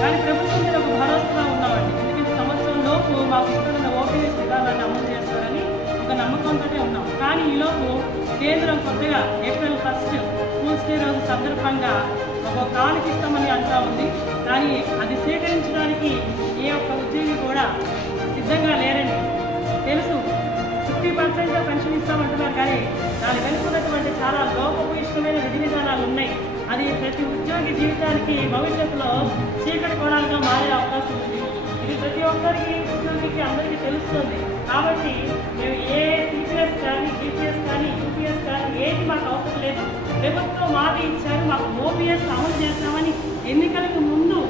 కానీ ప్రభుత్వం మీద ఒక భరోసాగా ఉన్నామండి. ఎందుకంటే సంవత్సరం లోపు మాకు ఇస్తున్న ఓపీఎస్ విధానాన్ని అమలు చేస్తారని ఒక నమ్మకంతోనే ఉన్నాం. కానీ ఈలోపు కేంద్రం కొత్తగా ఏప్రిల్ 1 స్కూల్స్ డే రోజు సందర్భంగా ఒక కానుక ఇస్తామని అంటా ఉంది. కానీ అది స్వీకరించడానికి ఏ ఒక్క ఉద్యోగి కూడా సిద్ధంగా లేరండి. తెలుసు 50% పెన్షన్ ఇస్తామంటున్నారు, కానీ దాని వెనుకున్నటువంటి చాలా లోపభూయిష్టమైన విధి విధానాలు ఉన్నాయి. అది ప్రతి ఉద్యోగి జీవితానికి భవిష్యత్తులో చీకటి కోణాలుగా మారే అవకాశం ఉంది. ఇది ప్రతి ఒక్కరికి ఉద్యోగికి అందరికీ తెలుస్తుంది. కాబట్టి మేము ఏ సిపిఎస్ కానీ జిపిఎస్ కానీ యూపీఎస్ కానీ ఏది మాకు అవసరం లేదు. ప్రభుత్వం మాట ఇచ్చారు, మాకు ఓపీఎస్ అమలు చేస్తామని ఎన్నికలకు ముందు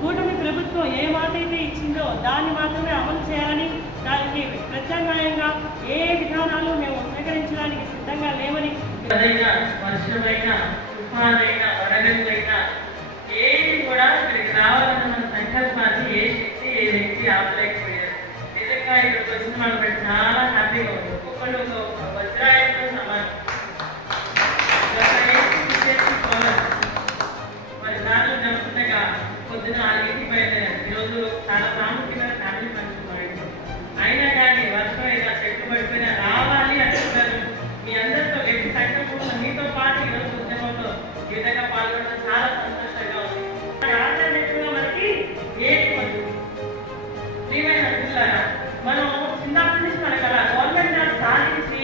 కూటమి ప్రభుత్వం ఏ మాట అయితే ఇచ్చిందో దాన్ని మాత్రమే అమలు చేయాలని, దానికి ప్రత్యామ్నాయంగా ఏ విధానాలు మేము స్వీకరించడానికి సిద్ధంగా లేవని, వర్షమైనా తుఫానైనా వడగండ్లైనా ఏది కూడా ఇక్కడికి రావాలన్న మన సంకల్పాన్ని ఏ శక్తి ఏ వ్యక్తి ఆపలేకపోయారు. నిజంగా ఇక్కడికి వచ్చిన వాళ్ళు చాలా హ్యాపీగా ఉంది. ఒక్కొక్కళ్ళు ఒక వజ్రాయంతో సమానం. మరి దానిలో జరుగుతుండగా పొద్దున 6కి బయలుదేరారు. ఈరోజు చాలా ప్రాముఖ్యమైన ఫ్యామిలీ ఫంక్షన్ పోయింది. అయినా కానీ వర్షం ఇలా చెట్టు పడిపోయినా రావాలి అంటున్నారు. మీ అందరితో వ్యక్తి సంకల్పంలో మీతో పాటు ఈరోజు ఉద్యమంలో ఈ విధంగా పాల్గొనడం చాలా సంతోషంగా ఉంది. ఆల్టర్నేటివ్గా మనకి ఏది వస్తుంది. ప్రియమైన అతిథులారా, మనం చిన్నప్పటి నుంచి మనకు అలా గవర్నమెంట్ జాబ్ సాధించి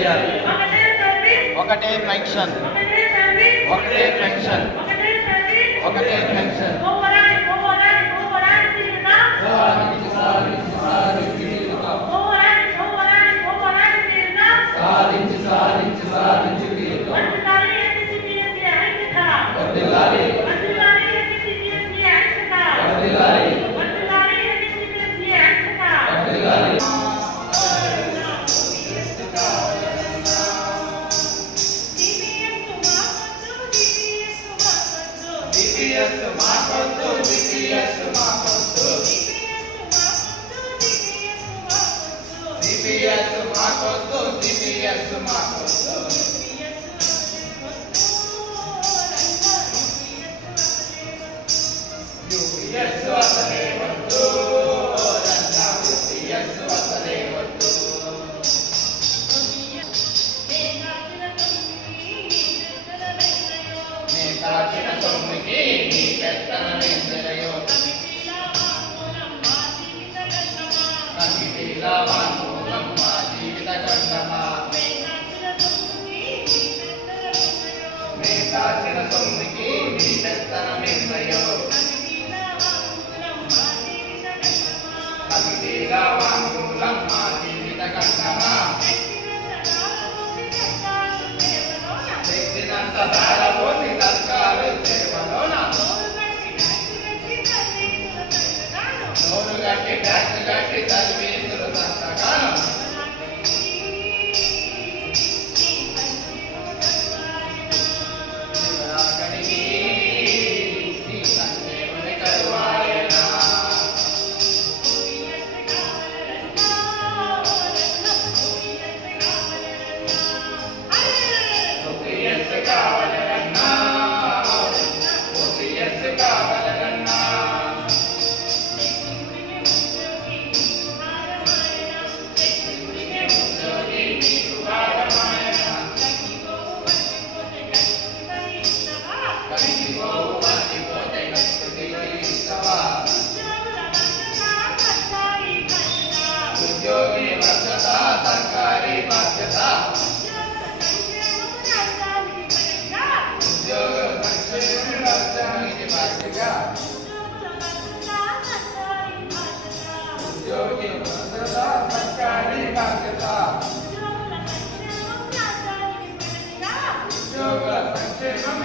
చేయాలి. ఒకటే పెన్షన్, ఒకటే పెన్షన్, ఒకటే పెన్షన్. సాధించి సాధించి సాధించి ఉద్యోగుల సంక్షేమం